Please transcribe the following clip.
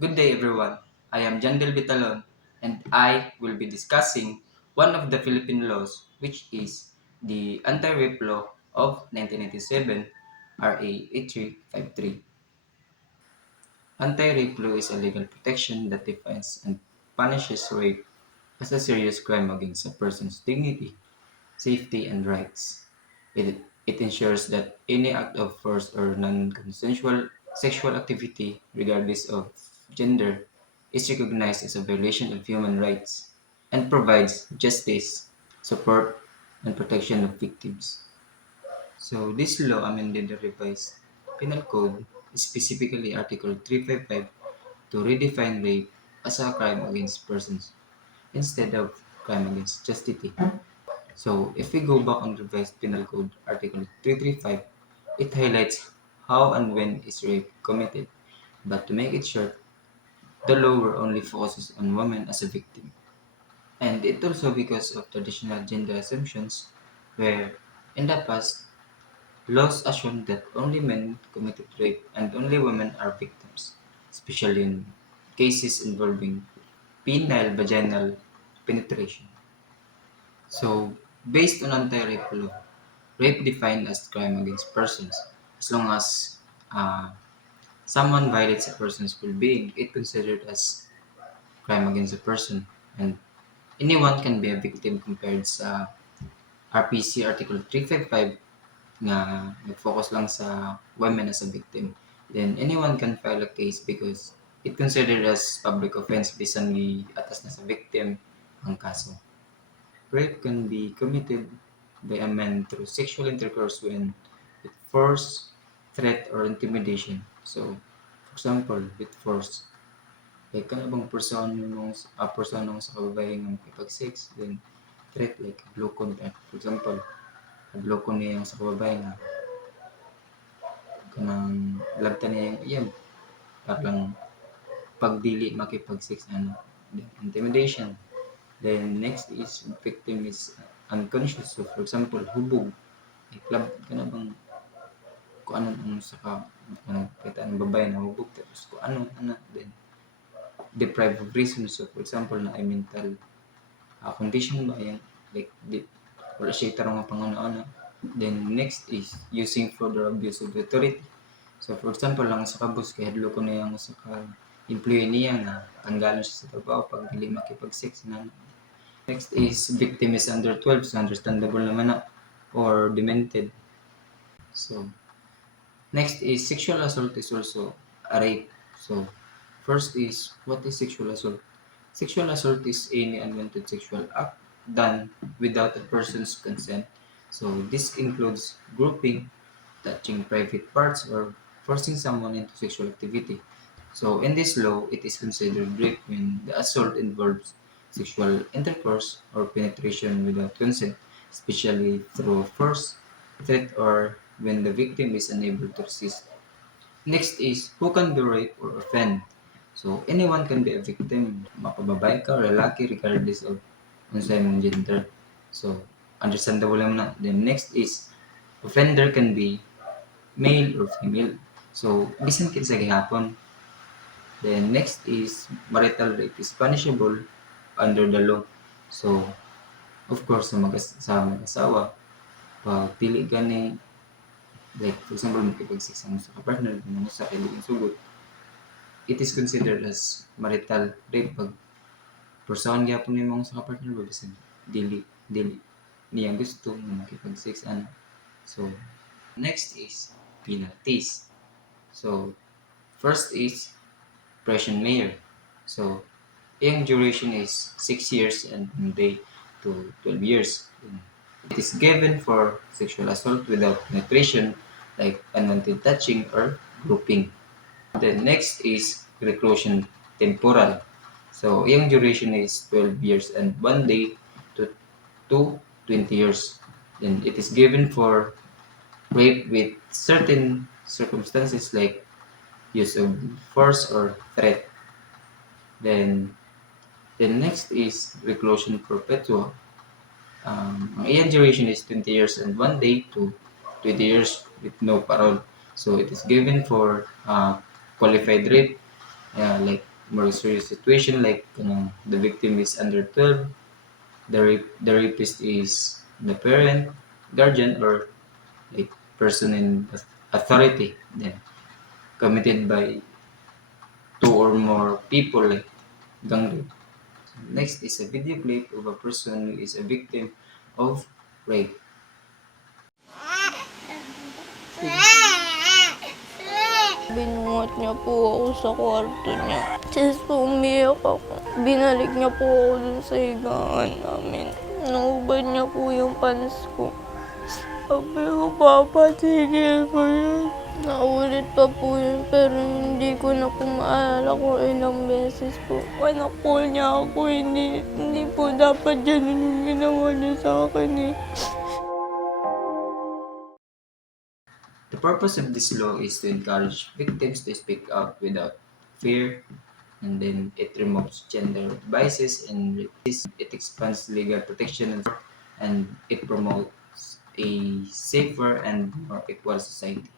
Good day, everyone. I am Jandel Bitalon, and I will be discussing one of the Philippine laws, which is the Anti-Rape Law of 1997, RA 8353. Anti-rape law is a legal protection that defines and punishes rape as a serious crime against a person's dignity, safety, and rights. It ensures that any act of force or non-consensual sexual activity, regardless of gender, is recognized as a violation of human rights and provides justice, support, and protection of victims. So this law amended the revised Penal Code, specifically Article 355, to redefine rape as a crime against persons instead of crime against chastity. So if we go back on the revised penal code, article 335, it highlights how and when is rape committed. But to make it short, the law only focuses on women as a victim. And it also because of traditional gender assumptions, where in the past, laws assumed that only men committed rape and only women are victims, especially in cases involving penile vaginal penetration. So, based on anti-rape law, rape defined as crime against persons. As long as uh, someone violates a person's well-being, it considered as crime against a person. And anyone can be a victim compared sa RPC Article 355 na nag-focus lang sa women as a victim. Then anyone can file a case because it considered as public offense bisan ni atas na sa victim ang kaso. Rape can be committed by a man through sexual intercourse when with force, threat, or intimidation. So, for example, with force, like ka na bang person nung sa kababae ng makipag-sex, then threat like blokon ka. For example, blokon niya yung sa kababae na kanang labtan niya yung iyan. Parang pagdili makipag-sex ano. Then, intimidation. Then next is victim is unconscious. So for example, hubog. Club ka na bang kung ano sa ano, kita ng babae na hubog tapos kung ano then deprived of reason. So for example na ay mental condition ba yan like wala siya tarong nga panguna-una. Then next is using fraud or abuse of authority. So for example lang sa kabus kay hadlo ko na yung sa ka employee niya na tanggalan siya sa trabaho pag dili makipag-sex na. Next is victim is under 12, so understandable naman na, or demented. So, next is sexual assault is also a rape. So, first is, what is sexual assault? Sexual assault is any unwanted sexual act done without a person's consent. So, this includes grouping, touching private parts, or forcing someone into sexual activity. So, in this law, it is considered rape when the assault involves sexual intercourse or penetration without consent, especially through force, threat, or when the victim is unable to resist. Next is who can be raped or offend. So, anyone can be a victim. Mapababae ka or lalaki regardless of unsay mong gender. So, understandable naman na. Then next is offender can be male or female. So, bisan kinsa gihapon. Then next is marital rape is punishable under the law. So, of course, sa mag-asawa, pag pili ka ni, like, for example, makipag-sex mo sa partner mo sa kaibigan sugot, it is considered as marital rape pag persaon gyapon nimo sa partner ba bisan dili niya gusto nga makipag-sex ano. So, next is penalties. So, first is Prussian mayor. So, yung duration is 6 years and 1 day to 12 years. It is given for sexual assault without penetration, like unwanted touching or grouping. The next is reclusion temporal. So, yung duration is 12 years and 1 day to 20 years. Then it is given for rape with certain circumstances like use of force or threat. Then the next is reclusion perpetua. Ang iyang duration is 20 years and 1 day to 20 years with no parole. So it is given for qualified rape, like more serious situation like the victim is under 12, the rapist is the parent, guardian, or like person in authority, then committed by two or more people like gang rape. Next is a video clip of a person who is a victim of rape. Binungot niya po ako sa kwarto niya. Tapos po umiyak ako. Binalik niya po ako dun sa higaan namin. Naubad niya po yung pants ko. Sabi ko, Papa, tigil mo yun. Naulit pa po yun, pero hindi ko na po maalala kung ilang beses po. Anak po niya ako, hindi po dapat yan yung ginawa niya sa akin eh. The purpose of this law is to encourage victims to speak out without fear, and then it removes gender biases and it expands legal protection and it promotes a safer and more equal society.